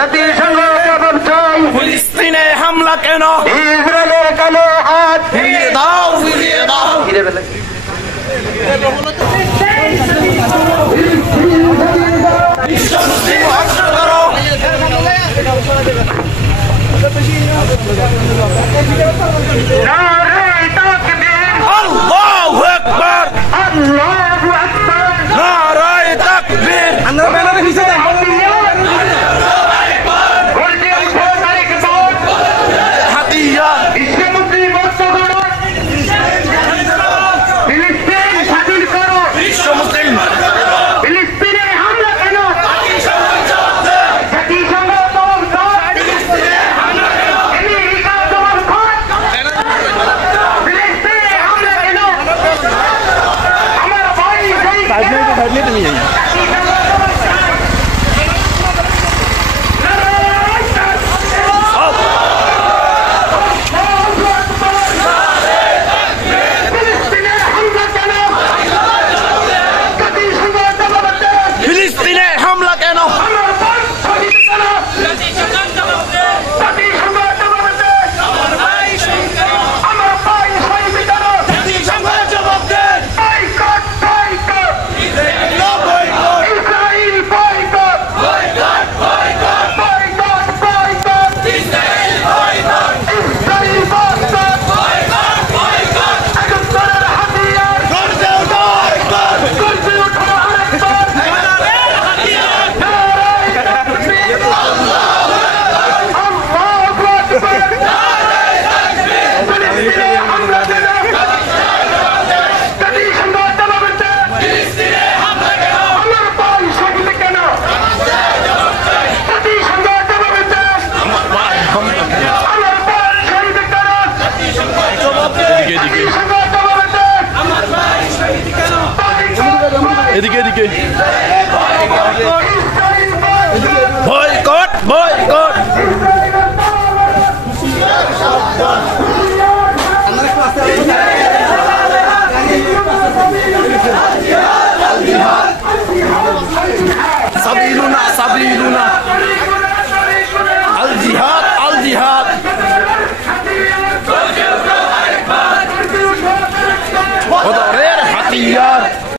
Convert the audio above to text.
জাতিসংঘ জবাব চাই। ফিলিস্তিনে হামলা কেন? ইসরায়েলের কালো হাত ফিরিয়ে দাও, ফিরিয়ে দাও। বিশ্ব মুসলিম ধ্বংস করো। নারে তাকবীর, আল্লাহু আকবার, আল্লাহু আকবার। নারায়ে তাকবীর। হাতিয়া বিশ্ব মুসলিম ঐক্য করো, ফিলিস্তিন স্বাধীন করো। বিশ্ব মুসলিম ফিলিস্তিনে হামলা কেন? জাতিসংঘ জবাব দাও। আমেরিকা জবাব দাও। ফিলিস্তিনে হামলা কেন? আমার ভাই শহীদ কেন? জাতিসংঘ জবাব দাও। ফিলিস্তিনে হামলা কেন? এদিকে এদিকে বয়কট বয়কট।